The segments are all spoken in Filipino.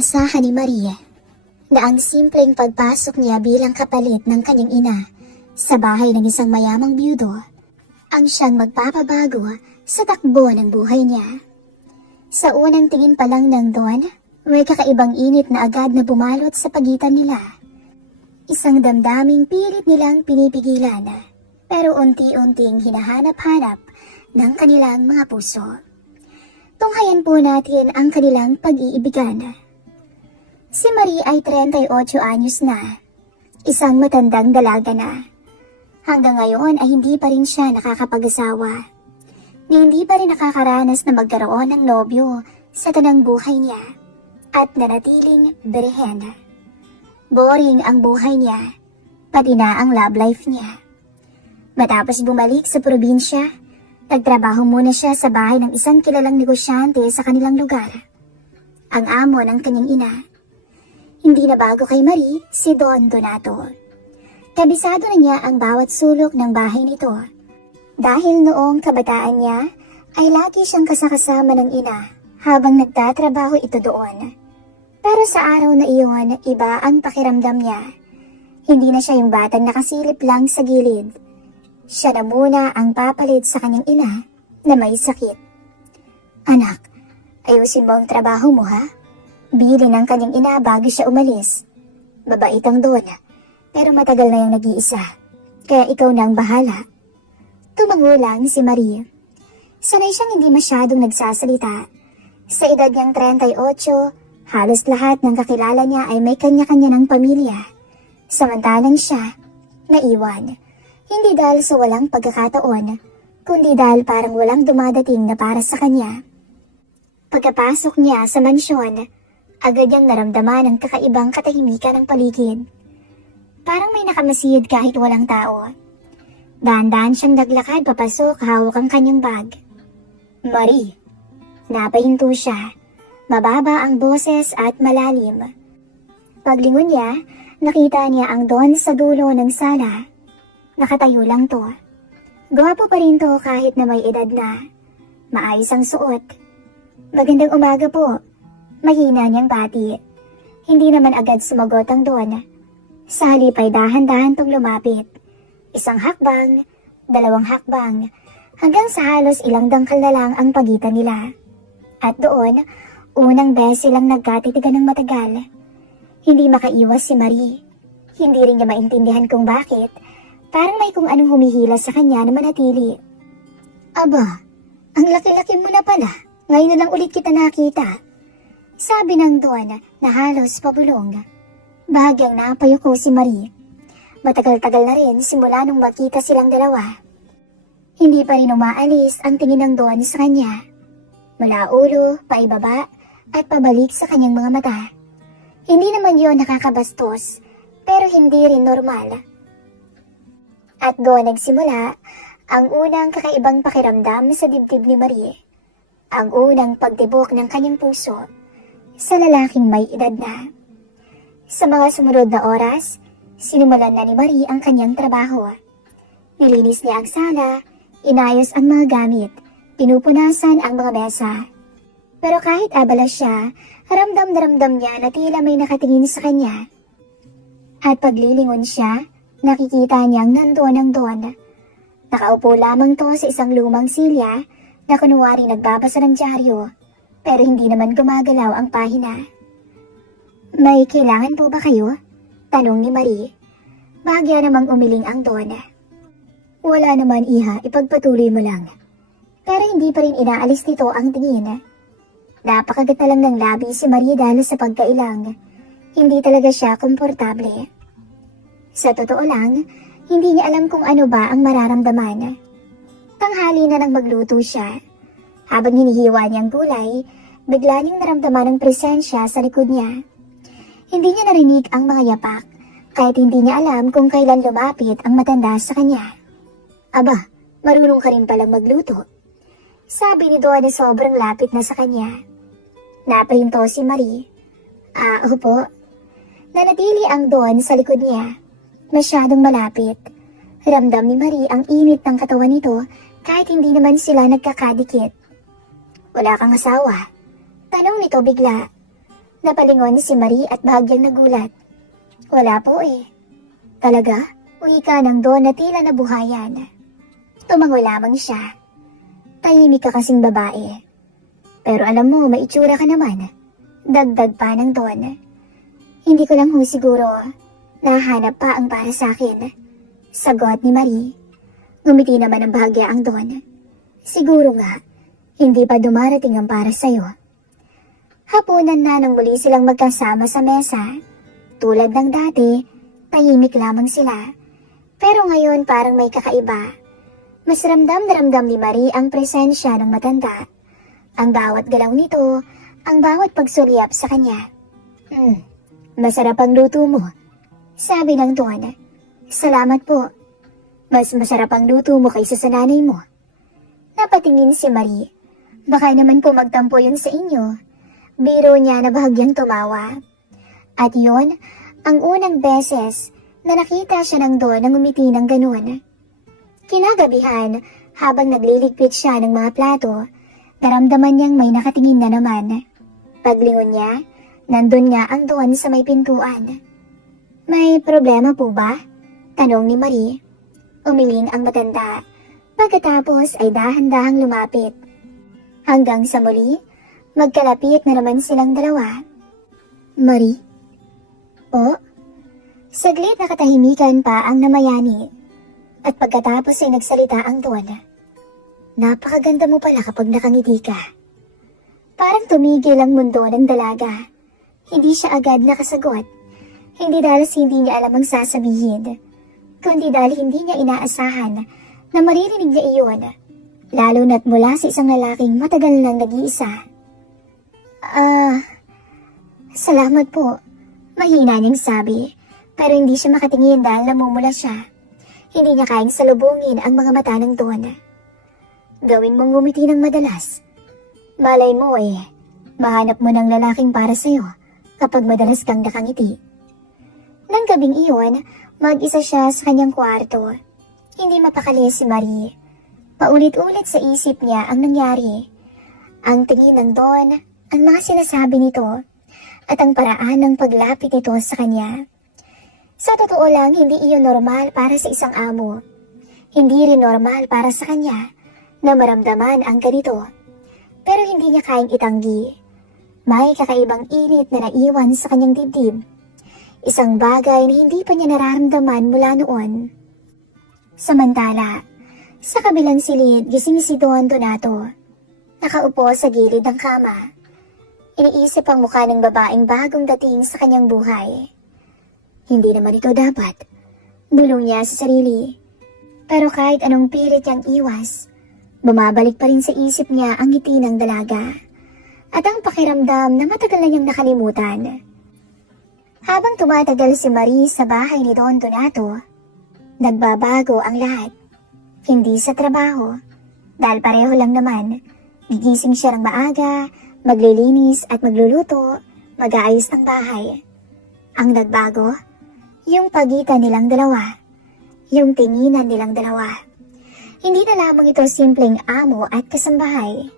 Inaasahan ni Maria na ang simpleng pagpasok niya bilang kapalit ng kanyang ina sa bahay ng isang mayamang byudo ang siyang magpapabago sa takbo ng buhay niya. Sa unang tingin pa lang ng Don, may kakaibang init na agad na bumalot sa pagitan nila. Isang damdaming pilit nilang pinipigilan, pero unti-unting hinahanap-hanap ng kanilang mga puso. Tunghayan po natin ang kanilang pag-iibigan. Si Marie ay 38 anyos na, isang matandang dalaga na. Hanggang ngayon ay hindi pa rin siya nakakapag-asawa. Ni hindi pa rin nakakaranas na magkaroon ng nobyo sa tanang buhay niya at nanatiling birhen. Boring ang buhay niya, pati na ang love life niya. Matapos bumalik sa probinsya, nagtrabaho muna siya sa bahay ng isang kilalang negosyante sa kanilang lugar. Ang amo ng kanyang ina. Hindi na bago kay Marie si Don Donato. Kabisado na niya ang bawat sulok ng bahay nito. Dahil noong kabataan niya ay lagi siyang kasakasama ng ina habang nagtatrabaho ito doon. Pero sa araw na iyon, iba ang pakiramdam niya. Hindi na siya yung batang nakasilip lang sa gilid. Siya na muna ang papalit sa kanyang ina na may sakit. Anak, ayusin mo ang trabaho mo ha? Bili ng kanyang ina bago siya umalis. Mabait ang Don, pero matagal na yung nag-iisa. Kaya ikaw na ang bahala. Tumango lang si Marie. Sanay siyang hindi masyadong nagsasalita. Sa edad niyang 38, halos lahat ng kakilala niya ay may kanya-kanya ng pamilya. Samantalang siya, naiwan. Hindi dahil sa walang pagkakataon, kundi dahil parang walang dumadating na para sa kanya. Pagkapasok niya sa mansyon, agad niyang naramdaman ang kakaibang katahimikan ng paligid. Parang may nakamasid kahit walang tao. Dahan-dahan siyang naglakad papasok hawak ang kanyang bag. Marie. Napahinto siya. Mababa ang boses at malalim. Paglingon niya, nakita niya ang Don sa dulo ng sala. Nakatayo lang to. Gwapo pa rin to kahit na may edad na. Maayos ang suot. Magandang umaga po. Mahina niyang bati. Hindi naman agad sumagot ang Don. Sa halip ay dahan-dahan tong lumapit. Isang hakbang, dalawang hakbang, hanggang sa halos ilang dangkal na lang ang pagitan nila. At doon, unang beses silang nagkatitigan ng matagal. Hindi makaiwas si Marie. Hindi rin niya maintindihan kung bakit. Parang may kung anong humihila sa kanya na manatili. Aba, ang laki-laki mo na pala. Ngayon na lang ulit kita nakita. Sabi ng Don na halos pabulong. Bahagyang napayuko si Marie. Matagal-tagal na rin simula nung makita silang dalawa. Hindi pa rin umaalis ang tingin ng Don sa kanya. Mula ulo, paibaba, at pabalik sa kanyang mga mata. Hindi naman yon nakakabastos, pero hindi rin normal. At doon nagsimula ang unang kakaibang pakiramdam sa dibdib ni Marie. Ang unang pagtibok ng kanyang puso sa lalaking may edad na. Sa mga sumunod na oras, sinimulan na ni Marie ang kanyang trabaho. Nilinis niya ang sala, inayos ang mga gamit, pinupunasan ang mga mesa. Pero kahit abala siya, ramdam na ramdam niya na tila may nakatingin sa kanya. At paglilingon siya, nakikita niyang nandoon ang Don. Nakaupo lamang to sa isang lumang silya na kunwari nagbabasa ng dyaryo, pero hindi naman gumagalaw ang pahina. May kailangan po ba kayo? Tanong ni Marie. Bahagya namang umiling ang Don. Wala naman iha, ipagpatuloy mo lang. Pero hindi pa rin inaalis nito ang tingin. Napakaganda lang ng labi si Marie dahil sa pagkailang. Hindi talaga siya komportable. Sa totoo lang, hindi niya alam kung ano ba ang mararamdaman. Tanghali na nang magluto siya. Habang hinihiwa niyang gulay, bigla niyang naramdaman ang presensya sa likod niya. Hindi niya narinig ang mga yapak, kahit hindi niya alam kung kailan lumapit ang matanda sa kanya. Aba, marunong ka rin palang magluto. Sabi ni Don na sobrang lapit na sa kanya. Napahinto si Marie. Opo. Nanatili ang Don sa likod niya. Masyadong malapit. Ramdam ni Marie ang init ng katawan nito kahit hindi naman sila nagkakadikit. Wala kang asawa? Tanong nito bigla. Napalingon si Marie at bahagyang nagulat. Wala po eh. Talaga? Wika ng Don na tila nabuhayan. Tumango lamang siya. Tahimik ka kasing babae. Pero alam mo, may itsura ka naman. Dagdag pa ng Don. Hindi ko lang siguro nahanap pa ang para sa akin. Sagot ni Marie. Ngumiti naman ang bahagya ang Don. Siguro nga, hindi pa dumarating ang para sa'yo. Hapunan na nang muli silang magkasama sa mesa. Tulad ng dati, tahimik lamang sila. Pero ngayon parang may kakaiba. Mas ramdam na ramdam ni Marie ang presensya ng matanda. Ang bawat galaw nito, ang bawat pagsulyap sa kanya. Masarap ang luto mo, sabi ng Don. Salamat po. Mas masarap ang luto mo kaysa sa nanay mo. Napatingin si Marie. Baka naman po magtampo yun sa inyo. Biro niya na bahagyang tumawa. At yun, ang unang beses na nakita siya ng Don na ngumiti ng ganun. Kinagabihan, habang nagliligpit siya ng mga plato, naramdaman niyang may nakatingin na naman. Paglingon niya, nandun nga ang Don sa may pintuan. May problema po ba? Tanong ni Marie. Umiling ang matanda. Pagkatapos ay dahan-dahang lumapit. Hanggang sa muli, magkalapit na naman silang dalawa. Marie? O? Saglit na katahimikan pa ang namayani. At pagkatapos ay nagsalita ang Don. Napakaganda mo pala kapag nakangiti ka. Parang tumigil ang mundo ng dalaga. Hindi siya agad nakasagot. Hindi dahil hindi niya alam ang sasabihin, kundi dahil hindi niya inaasahan na maririnig niya iyon, lalo na't mula sa isang lalaking matagal nang nag-iisa. Salamat po. Mahina niyang sabi, pero hindi siya makatingin dahil namumula siya. Hindi niya kayang salubungin ang mga mata ng Don. Gawin mong ngumiti ng madalas. Malay mo mahanap mo ng lalaking para sa'yo kapag madalas kang nakangiti. Nang gabing iyon, mag-isa siya sa kanyang kwarto. Hindi mapakali si Marie. Paulit-ulit sa isip niya ang nangyari. Ang tingin ng Don, ang mga sinasabi nito, at ang paraan ng paglapit nito sa kanya. Sa totoo lang, hindi iyon normal para sa isang amo. Hindi rin normal para sa kanya na maramdaman ang ganito. Pero hindi niya kayang itanggi. May kakaibang init na naiwan sa kanyang dibdib. Isang bagay na hindi pa niya nararamdaman mula noon. Samantala, sa kabilang silid, gising si Don Donato. Nakaupo sa gilid ng kama. Iniisip ang mukha ng babaeng bagong dating sa kanyang buhay. Hindi naman ito dapat. Bulong niya sa sarili. Pero kahit anong pilit niyang iwas, bumabalik pa rin sa isip niya ang ngiti ng dalaga. At ang pakiramdam na matagal na niyang nakalimutan. Habang tumatagal si Marie sa bahay ni Don Donato, nagbabago ang lahat. Hindi sa trabaho, dahil pareho lang naman. Gigising siya ng maaga, maglilinis at magluluto, mag-aayos ng bahay. Ang nagbago, yung pagitan nilang dalawa, yung tinginan nilang dalawa. Hindi na lamang ito simpleng amo at kasambahay.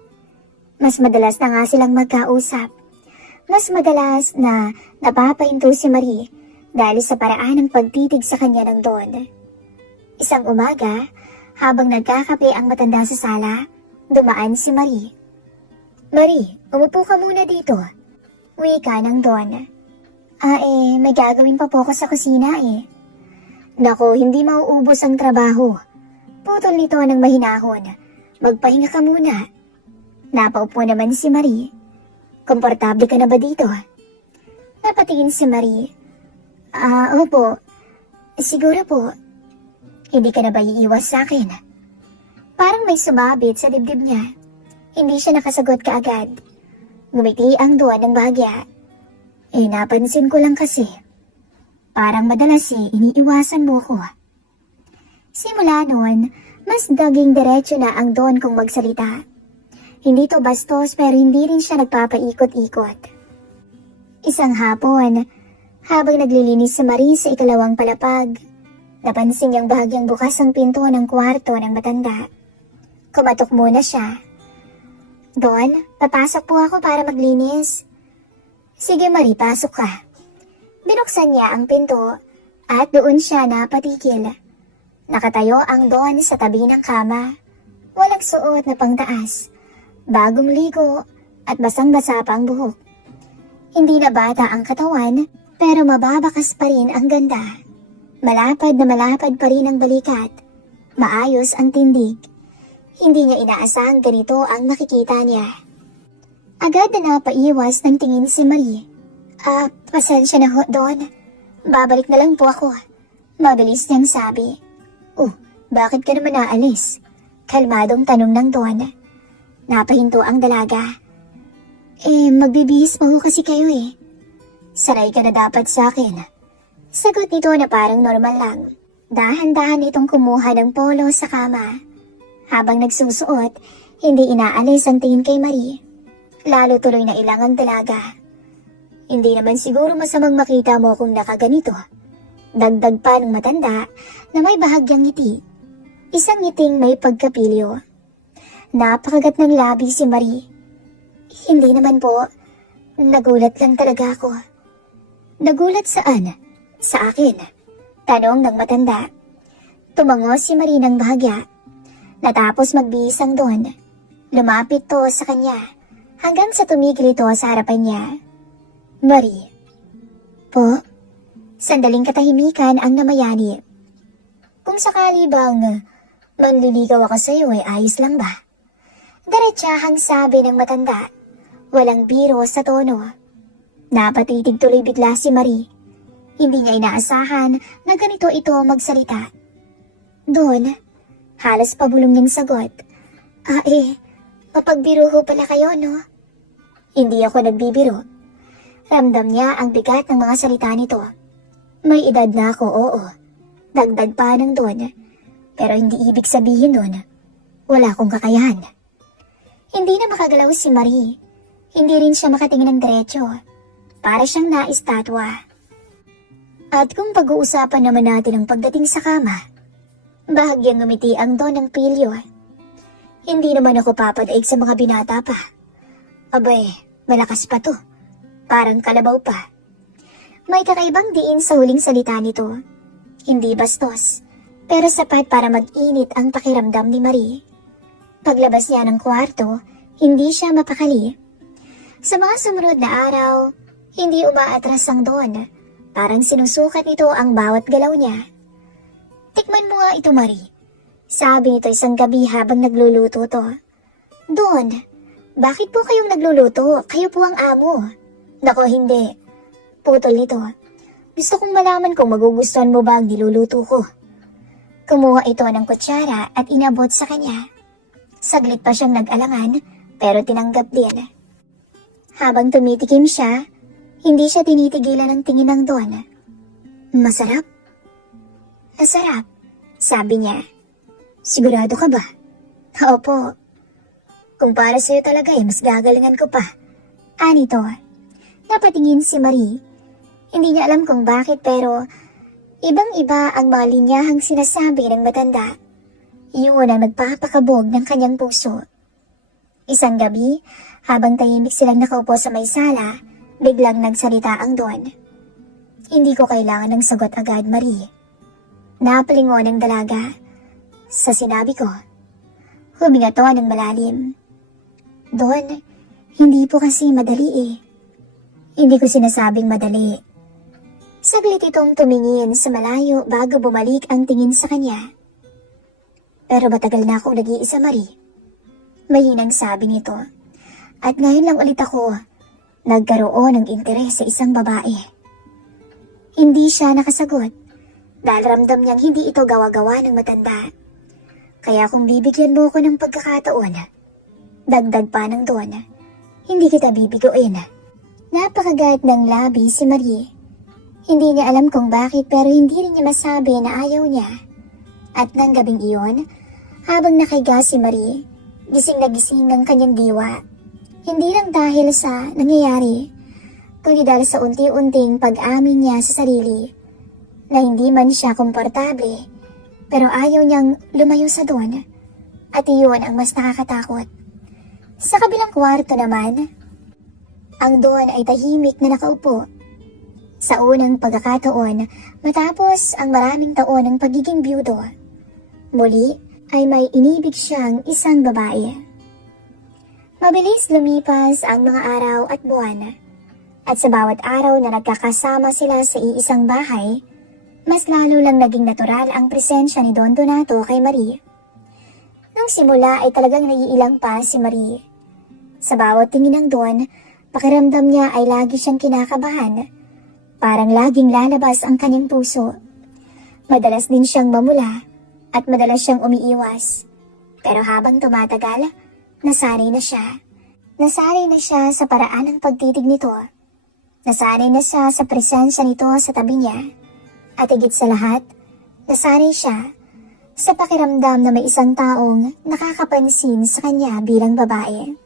Mas madalas na nga silang magkausap. Mas madalas na napapahinto si Marie dahil sa paraan ng pagtitig sa kanya ng Don. Isang umaga, habang nagkakape ang matanda sa sala, dumaan si Marie. Marie, umupo ka muna dito. Wika ng Don. May gagawin pa po ako sa kusina Nako, hindi mauubos ang trabaho. Putol nito ng mahinahon. Magpahinga ka muna. Napaupo naman si Marie. Komportable ka na ba dito? Napatingin si Marie. Opo. Siguro po. Hindi ka na ba iiwas sa akin? Parang may sumabit sa dibdib niya. Hindi siya nakasagot kaagad. Ngumiti ang Don ng bahagya. Napansin ko lang kasi. Parang madalas iniiwasan mo ko. Simula noon, mas daging diretso na ang Don kung magsalita. Hindi to bastos pero hindi rin siya nagpapaikot-ikot. Isang hapon, habang naglilinis si Marie sa ikalawang palapag, napansin niyang bahagyang bukas ang pinto ng kwarto ng matanda. Kumatok muna siya. Don, papasok po ako para maglinis. Sige Marie, pasok ka. Binuksan niya ang pinto at doon siya napatikil. Nakatayo ang Don sa tabi ng kama. Walang suot na pangtaas, bagong ligo at basang-basa pa ang buhok. Hindi na bata ang katawan pero mababakas pa rin ang ganda. Malapad na malapad pa rin ang balikat. Maayos ang tindig. Hindi niya inaasahang ganito ang nakikita niya. Agad na napaiwas ng tingin si Marie. Pasensya na ho, Don. Babalik na lang po ako. Mabilis niyang sabi. Bakit ka naman naalis? Kalmadong tanong ng Don. Napahinto ang dalaga. Magbibihis pa ho kasi kayo eh. Sanay ka na dapat sa akin. Sagot nito na parang normal lang. Dahan-dahan itong kumuha ng polo sa kama. Habang nagsusuot, hindi inaalis ang tingin kay Marie. Lalo tuloy na ilang ang dalaga. Hindi naman siguro masamang makita mo kung nakaganito. Dagdag pa ng matanda na may bahagyang ngiti. Isang ngiting may pagkapilyo. Napakagat ng labi si Marie. Hindi naman po. Nagulat lang talaga ako. Nagulat saan? Sa akin? Tanong ng matanda. Tumango si Marie ng bahagya. Natapos magbihis ang Don. Lumapit to sa kanya hanggang sa tumigil ito sa harapan niya. Marie. Po? Sandaling katahimikan ang namayani. Kung sakali bang manliligaw ako sa iyo ay ayos lang ba? Diretsahang sabi ng matanda. Walang biro sa tono. Napatitig tuloy bigla si Marie. Hindi niya inaasahan na ganito ito magsalita. Don, halos pabulong niyang sagot. Mapagbiro ho pala kayo, no? Hindi ako nagbibiro. Ramdam niya ang bigat ng mga salita nito. May edad na ako, oo. Dagdag pa ng Don. Pero hindi ibig sabihin nun, wala akong kakayahan. Hindi na makagalaw si Marie. Hindi rin siya makatingin ng diretso. Para siyang naistatwa. At kung pag-uusapan naman natin ang pagdating sa kama, bahagyang ngumiti ang Don ng pilyo. Hindi naman ako papadaig sa mga binata pa. Abay, malakas pa to. Parang kalabaw pa. May kakaibang diin sa huling salita nito. Hindi bastos, pero sapat para mag-init ang pakiramdam ni Marie. Paglabas niya ng kwarto, hindi siya mapakali. Sa mga sumunod na araw, hindi umaatras ang Don. Parang sinusukat nito ang bawat galaw niya. Tikman mo nga ito, Marie. Sabi nito isang gabi habang nagluluto to. Don, bakit po kayong nagluluto? Kayo po ang amo. Nako, hindi. Putol nito. Gusto kong malaman kung magugustuhan mo ba ang niluluto ko. Kumuha ito ng kutsara at inabot sa kanya. Saglit pa siyang nag-alangan pero tinanggap din. Habang tumitikim siya, hindi siya tinitigilan ng tingin ng Don. Masarap? Masarap, sabi niya. Sigurado ka ba? Opo. Kung para sa'yo talaga mas gagalingan ko pa. Anito. Napatingin si Marie. Hindi niya alam kung bakit pero ibang-iba ang mga linyahang sinasabi ng matanda. Yun ang nagpapakabog ng kanyang puso. Isang gabi, habang tahimik silang nakaupo sa may sala, biglang nagsalita ang Don. Hindi ko kailangan ng sagot agad, Marie. Napalingon ang dalaga. Sa sinabi ko, huminga to ng malalim. Don, hindi po kasi madali eh. Hindi ko sinasabing madali. Saglit itong tumingin sa malayo bago bumalik ang tingin sa kanya. Pero matagal na akong nag-iisa, Marie. Mahinang sabi nito. At ngayon lang ulit ako nagkaroon ng interes sa isang babae. Hindi siya nakasagot dahil ramdam niyang hindi ito gawa-gawa ng matanda. Kaya kung bibigyan mo ko ng pagkakataon, dagdag pa ng Don, hindi kita bibiguin. Napakagat ng labi si Marie. Hindi niya alam kung bakit pero hindi rin niya masabi na ayaw niya. At nang gabing iyon, habang nakahiga si Marie, gising na gising ang kanyang diwa. Hindi lang dahil sa nangyayari, kundi dahil sa unti-unting pag-amin niya sa sarili na hindi man siya komportable pero ayaw niyang lumayo sa Don at iyon ang mas nakakatakot. Sa kabilang kwarto naman, Ang Don ay tahimik na nakaupo. Sa unang pagkakataon, matapos ang maraming taon ng pagiging byudo, muli ay may inibig siyang isang babae. Mabilis lumipas ang mga araw at buwan, at sa bawat araw na nagkakasama sila sa iisang bahay, mas lalo lang naging natural ang presensya ni Don Donato kay Marie. Nung simula ay talagang naiilang pa si Marie. Sa bawat tingin ng Don, pakiramdam niya ay lagi siyang kinakabahan. Parang laging lalabas ang kanyang puso. Madalas din siyang mamula at madalas siyang umiiwas. Pero habang tumatagal, nasanay na siya. Nasanay na siya sa paraan ng pagtitig nito. Nasanay na siya sa presensya nito sa tabi niya. At higit sa lahat, nasanay siya sa pakiramdam na may isang taong nakakapansin sa kanya bilang babae.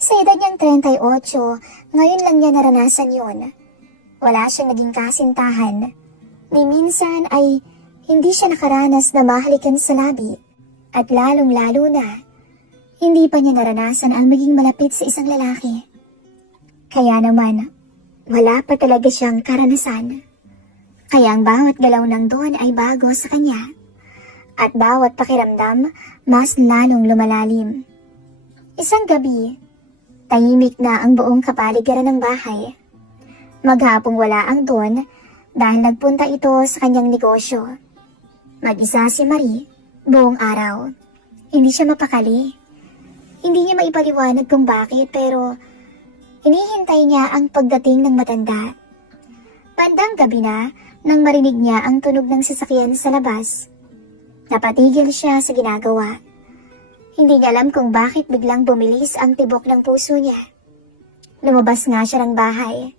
Sa edad niyang 38, ngayon lang niya naranasan yun. Wala siyang naging kasintahan. Ni minsan ay hindi siya nakaranas na mahalikan sa labi. At lalong-lalo na, hindi pa niya naranasan ang maging malapit sa isang lalaki. Kaya naman, wala pa talaga siyang karanasan. Kaya ang bawat galaw ng Don ay bago sa kanya. At bawat pakiramdam, mas lalong lumalalim. Isang gabi, tahimik na ang buong kapaligiran ng bahay. Maghapong wala ang Don dahil nagpunta ito sa kanyang negosyo. Mag-isa si Marie buong araw. Hindi siya mapakali. Hindi niya maipaliwanag kung bakit pero hinihintay niya ang pagdating ng matanda. Bandang gabi na nang marinig niya ang tunog ng sasakyan sa labas. Napatigil siya sa ginagawa. Hindi niya alam kung bakit biglang bumilis ang tibok ng puso niya. Lumabas nga siya ng bahay.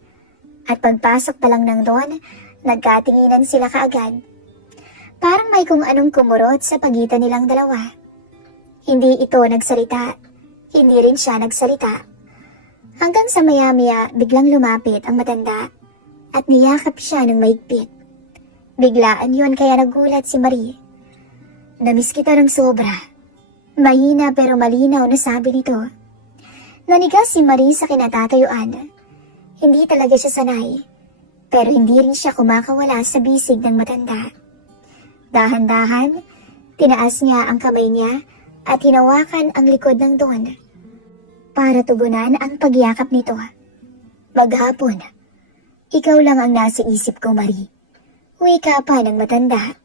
At pagpasok pa lang ng Don, nagkatinginan sila kaagad. Parang may kung anong kumurot sa pagitan nilang dalawa. Hindi ito nagsalita, hindi rin siya nagsalita. Hanggang sa maya-maya biglang lumapit ang matanda at niyakap siya ng maigpit. Biglaan yon kaya nagulat si Marie. Namiss kita ng sobra. Mahina pero malinaw na sabi nito. Nanigas si Marie sa kinatatayuan. Hindi talaga siya sanay, pero hindi rin siya kumakawala sa bisig ng matanda. Dahan-dahan, tinaas niya ang kamay niya at hinawakan ang likod ng Don para tugunan ang pagyakap nito. Maghapon, ikaw lang ang nasa isip ko, Marie. Wika pa ng matanda.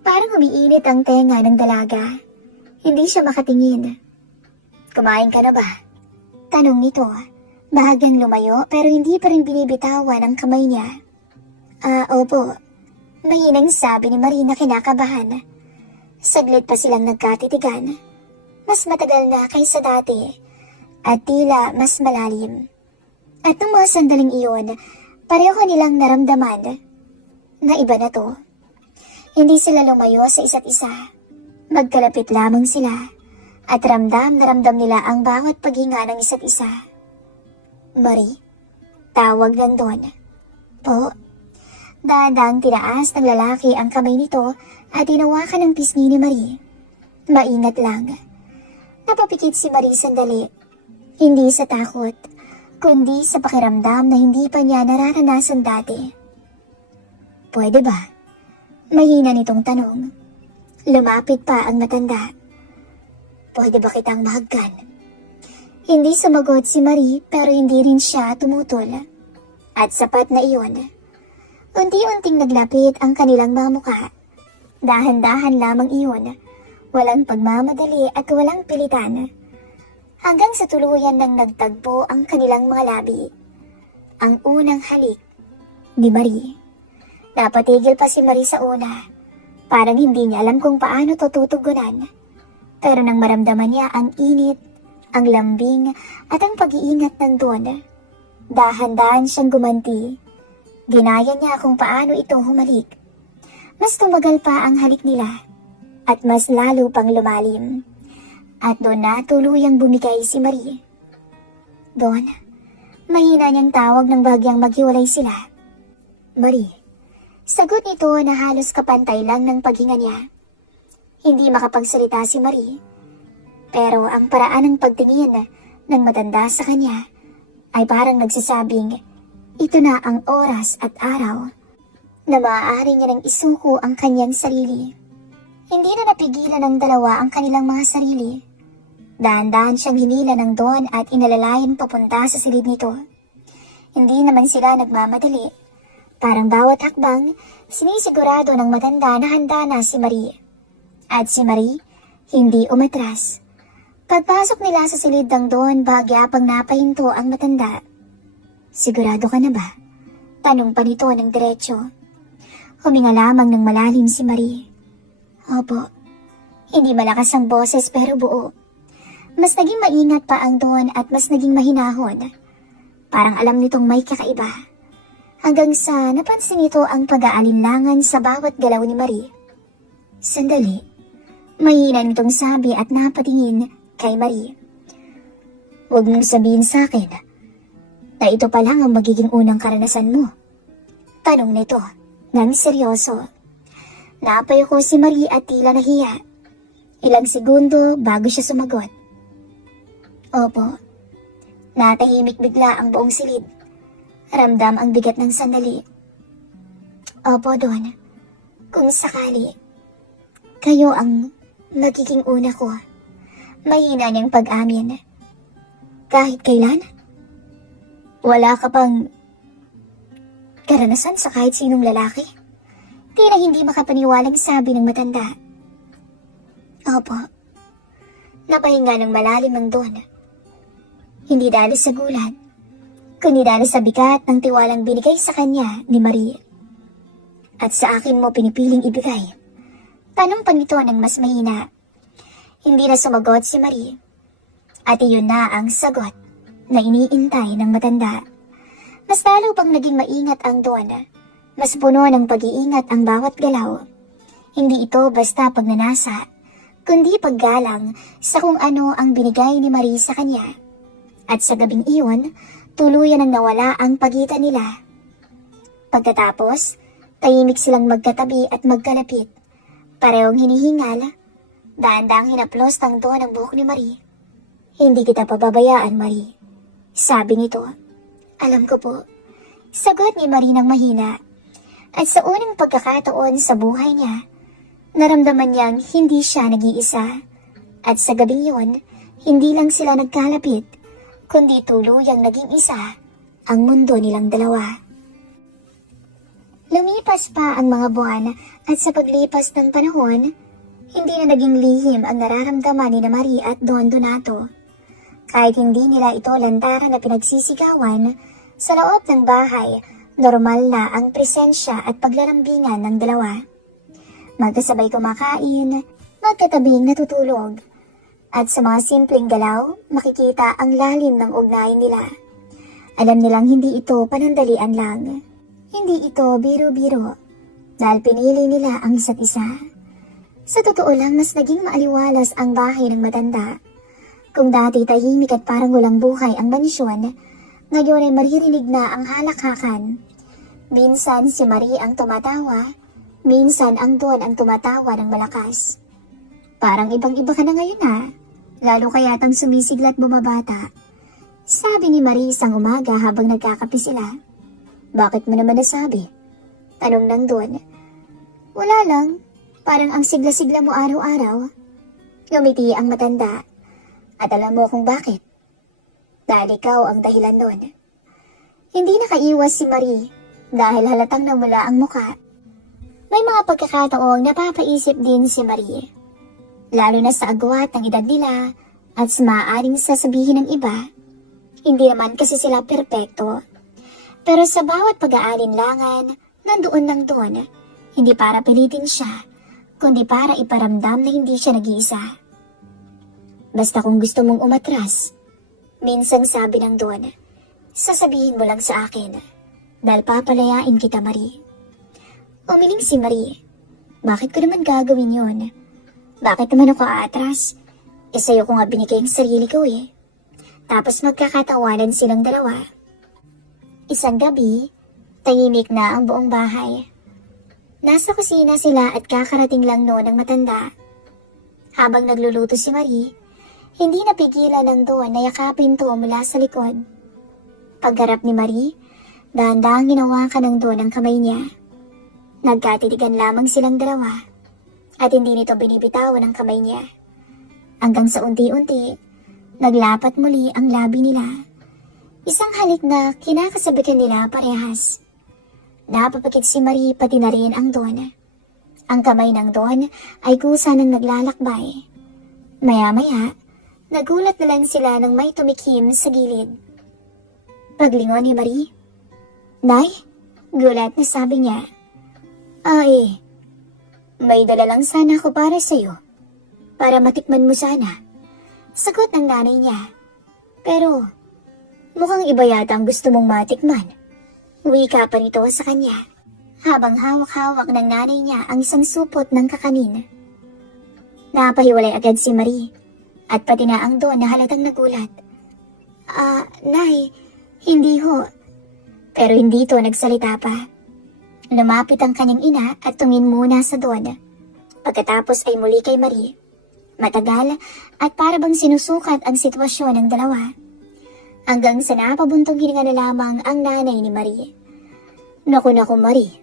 Parang umiinit ang tenga ng dalaga. Hindi siya makatingin. Kumain ka na ba? Tanong nito. Bahagyang lumayo pero hindi pa rin binibitawan ang kamay niya. Opo. Mahinang sabi ni Marie na kinakabahan. Saglit pa silang nagkatitigan. Mas matagal na kaysa dati at tila mas malalim. At nung mga sandaling iyon, pareho nilang naramdaman na iba na to. Hindi sila lumayo sa isa't isa. Magkalapit lamang sila at ramdam na ramdam nila ang bawat paghinga ng isa't isa. Marie, tawag ng Don. Po. Dahan-dahang tinaas ng lalaki ang kamay nito at hinawakan ng pisngi ni Marie. Maingat lang. Napapikit si Marie sandali. Hindi sa takot, kundi sa pakiramdam na hindi pa niya nararanasan dati. Pwede ba? Mahina nitong tanong. Lumapit pa ang matanda. Pwede ba kitang mahagkan? Hindi sumagot si Marie pero hindi rin siya tumutol. At sapat na iyon. Unti-unting naglapit ang kanilang mga mukha. Dahan-dahan lamang iyon. Walang pagmamadali at walang pilitan. Hanggang sa tuluyan nang nagtagpo ang kanilang mga labi. Ang unang halik ni Marie. Napatigil pa si Marie sa una. Parang hindi niya alam kung paano to tutugunan. Pero nang maramdaman niya ang init, ang lambing at ang pag-iingat ng Don, dahan-dahan siyang gumanti. Ginaya niya kung paano ito humalik. Mas tumagal pa ang halik nila at mas lalo pang lumalim. At doon na tuluyang bumigay si Marie. Don, mahina niyang tawag ng bahagyang maghiwalay sila. Marie, sagot nito na halos kapantay lang ng paghinga niya. Hindi makapagsalita si Marie. Pero ang paraan ng pagtingin ng matanda sa kanya ay parang nagsasabing ito na ang oras at araw na maaari niya nang isuko ang kanyang sarili. Hindi na napigilan ng dalawa ang kanilang mga sarili. Dahan-dahan siyang hinila ng Don at inalalayan papunta sa silid nito. Hindi naman sila nagmamadali. Parang bawat hakbang, sinisigurado ng matanda na handa na si Marie. At si Marie, hindi umatras. Pagpasok nila sa silid ng Don, bahagya pang napahinto ang matanda. Sigurado ka na ba? Tanong pa nito ng diretsyo. Huminga lamang ng malalim si Marie. Opo. Hindi malakas ang boses pero buo. Mas naging maingat pa ang Don at mas naging mahinahon. Parang alam nitong may kakaiba. Hanggang sa napansin nito ang pag-aalinlangan sa bawat galaw ni Marie. Sandali. Mahina nitong sabi at napatingin kay Marie. Huwag mong sabihin sa akin na ito pa lang ang magiging unang karanasan mo. Tanong nito nang seryoso. Napayuko si Marie at tila nahiya. Ilang segundo bago siya sumagot. Opo. Natahimik bigla ang buong silid. Ramdam ang bigat ng sandali. Opo, Don. Kung sakali, kayo ang magiging una ko. Mahina niyang pag-amin. Kahit kailan? Wala ka pang karanasan sa kahit sinong lalaki? Tila hindi makapaniwalang sabi ng matanda. Opo. Napahinga ng malalim ang Don. Hindi dahil sa gulat, kundi dahil sa bigat ng tiwalang binigay sa kanya ni Marie. At sa akin mo pinipiling ibigay. Tanong pa nito ng mas mahina. Hindi na sumagot si Marie. At iyon na ang sagot na iniintay ng matanda. Mas lalo pang naging maingat ang Don. Mas puno ng pag-iingat ang bawat galaw. Hindi ito basta pagnanasa, kundi paggalang sa kung ano ang binigay ni Marie sa kanya. At sa gabing iyon, tuluyan ang nawala ang pagitan nila. Pagkatapos, tahimik silang magkatabi at magkalapit. Parehong hinihingal, dahan-dahang hinaplos ng Don ang buhok ni Marie. Hindi kita pababayaan, Marie. Sabi nito. Alam ko po. Sagot ni Marie ng mahina. At sa unang pagkakataon sa buhay niya, naramdaman niyang hindi siya nag-iisa. At sa gabing yun, hindi lang sila nagkalapit, kundi tuluyang naging isa ang mundo nilang dalawa. Lumipas pa ang mga buwan at sa paglipas ng panahon, hindi na naging lihim ang nararamdaman ni Marie at Don Donato. Kahit hindi nila ito lantaran na pinagsisigawan, sa loob ng bahay, normal na ang presensya at paglalambingan ng dalawa. Magkasabay kumakain, magkatabing natutulog. At sa mga simpleng galaw, makikita ang lalim ng ugnayan nila. Alam nilang hindi ito panandalian lang. Hindi ito biro-biro, dahil pinili nila ang isa't isa. Sa totoo lang, mas naging maaliwalas ang bahay ng matanda. Kung dati tahimik at parang walang buhay ang mansyon, ngayon ay maririnig na ang halakhakan. Minsan si Marie ang tumatawa, minsan ang Don ang tumatawa ng malakas. Parang ibang-iba ka na ngayon ha. Lalo kayatang sumisigla at bumabata. Sabi ni Marie isang umaga habang nagkakape sila. Bakit mo naman nasabi? Tanong ng Don. Wala lang, parang ang sigla-sigla mo araw-araw. Ngumiti ang matanda. At alam mo kung bakit? Dahil ikaw ang dahilan nun. Hindi nakaiwas si Marie dahil halatang namula ang muka. May mga pagkakataong napapaisip din si Marie. Lalo na sa agwat ng edad nila at sa maaaring sasabihin ng iba. Hindi naman kasi sila perpekto. Pero sa bawat pag-aalinlangan, nandoon lang Don. Hindi para pilitin siya, kundi para iparamdam na hindi siya nag-iisa. Basta kung gusto mong umatras, minsang sabi ng Don, sasabihin mo lang sa akin, dahil papalayain kita, Marie. Umiling si Marie. Bakit ko naman gagawin yun? Bakit naman ako aatras? Sa'yo ko nga binigay ang sarili ko eh. Tapos magkakatawanan silang dalawa. Isang gabi, tahimik na ang buong bahay. Nasa kusina sila at kakarating lang noon ng matanda. Habang nagluluto si Marie, hindi napigilan ng Don na yakapin to mula sa likod. Pagharap ni Marie, dahan-dahang hinawakan ng Don ang kamay niya. Nagkatitigan lamang silang dalawa at hindi nito binibitawan ang kamay niya. Hanggang sa unti-unti, naglapat muli ang labi nila. Isang halik na kinakasabikan nila parehas. Napapakit si Marie pati na rin ang Don. Ang kamay ng Don ay kusa ng naglalakbay. Maya-maya, nagulat na lang sila nang may tumikim sa gilid. Paglingon ni Marie, "Nay?" Gulat na sabi niya. "Ay, may dala lang sana ako para sa'yo. Para matikman mo sana." Sagot ng nanay niya. "Pero, mukhang iba yata ang gusto mong matikman." Wika pa nito sa kanya, habang hawak-hawak ng nanay niya ang isang supot ng kakanin. Napahiwalay agad si Marie, at pati na ang Don na halatang nagulat. Nay, hindi ho." Pero hindi ito nagsalita pa. Lumapit ang kanyang ina at tumingin muna sa Don. Pagkatapos ay muli kay Marie. Matagal at para bang sinusukat ang sitwasyon ng dalawa. Hanggang sa napabuntong hininga na lamang ang nanay ni Marie. Naku Marie.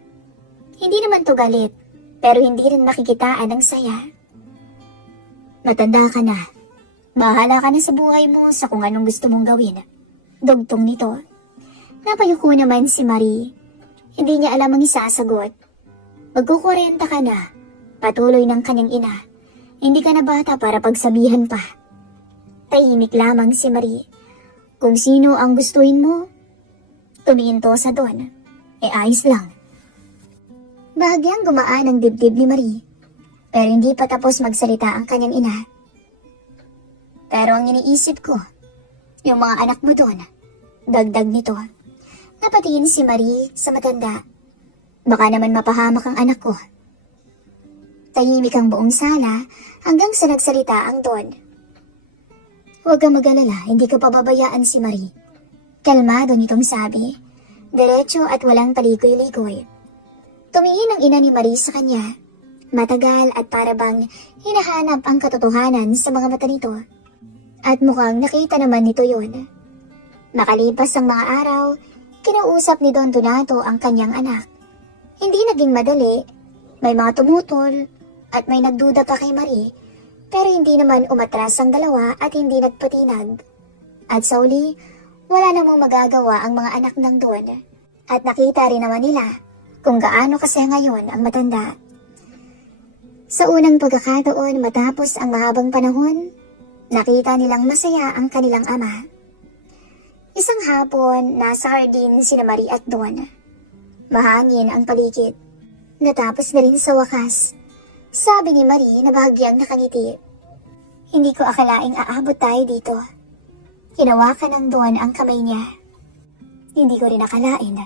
Hindi naman to galit, pero hindi rin makikitaan ng saya. "Matanda ka na. Bahala ka na sa buhay mo sa kung anong gusto mong gawin." Dugtong nito. Napayuko naman si Marie. Hindi niya alam ang isasagot. "Magkukurenta ka na." Patuloy ng kanyang ina. "Hindi ka na bata para pagsabihan pa." Tahimik lamang si Marie. Kung sino ang gustuhin mo, tumingin to sa Don. Ayos lang. Bahagyang gumaan ang dibdib ni Marie, pero hindi pa tapos magsalita ang kanyang ina. "Pero ang iniisip ko, yung mga anak mo doon," dagdag nito. Napatingin si Marie sa matanda. "Baka naman mapahamak ang anak ko." Tahimik ang buong sala hanggang sa nagsalita ang Don. "Huwag kang mag-alala, hindi ka pababayaan si Marie." Kalmado nitong sabi, diretso at walang paligoy-ligoy. Tumingin ang ina ni Marie sa kanya. Matagal at para bang hinahanap ang katotohanan sa mga mata nito. At mukhang nakita naman nito yun. Makalipas ang mga araw, kinausap ni Don Donato ang kanyang anak. Hindi naging madali, may mga tumutol at may nagduda pa kay Marie, pero hindi naman umatras ang dalawa at hindi nagpatinag. At sa uli, wala namang magagawa ang mga anak ng Don. At nakita rin naman nila kung gaano kasi ngayon ang matanda. Sa unang pagkakataon matapos ang mahabang panahon, nakita nilang masaya ang kanilang ama. Isang hapon, nasa hardin sina Marie at Don. Mahangin ang paligid. Natapos na rin sa wakas. Sabi ni Marie na bahagyang nakangiti. "Hindi ko akalaing aabot tayo dito." Hinawakan ng Don ang kamay niya. "Hindi ko rin akalain."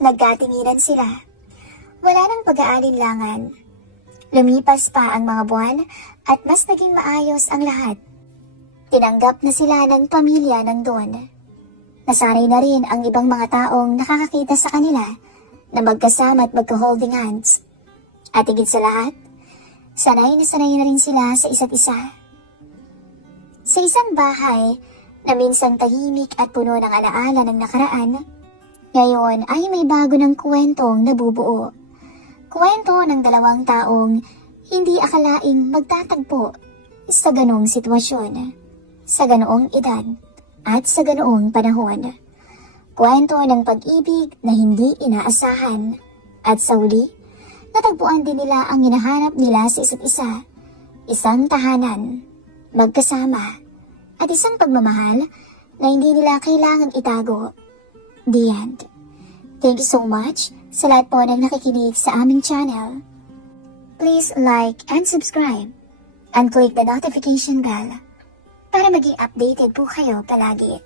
Nagkatinginan sila. Wala nang pag-aalinlangan. Lumipas pa ang mga buwan at mas naging maayos ang lahat. Tinanggap na sila ng pamilya ng Don. Nasanay na rin ang ibang mga taong nakakakita sa kanila na magkasama at magka-holding hands. At higit sa lahat, sanay na rin sila sa isa't isa. Sa isang bahay na minsang tahimik at puno ng alaala ng nakaraan, ngayon ay may bago ng kwentong nabubuo. Kwento ng dalawang taong hindi akalaing magtatagpo sa ganoong sitwasyon, sa ganoong edad, at sa ganoong panahon. Kwento ng pag-ibig na hindi inaasahan. At sa huli, natagpuan din nila ang hinahanap nila sa isa't isa. Isang tahanan, magkasama, at isang pagmamahal na hindi nila kailangang itago. The end. Thank you so much sa lahat po ng nakikinig sa aming channel. Please like and subscribe and click the notification bell para maging updated po kayo palagi.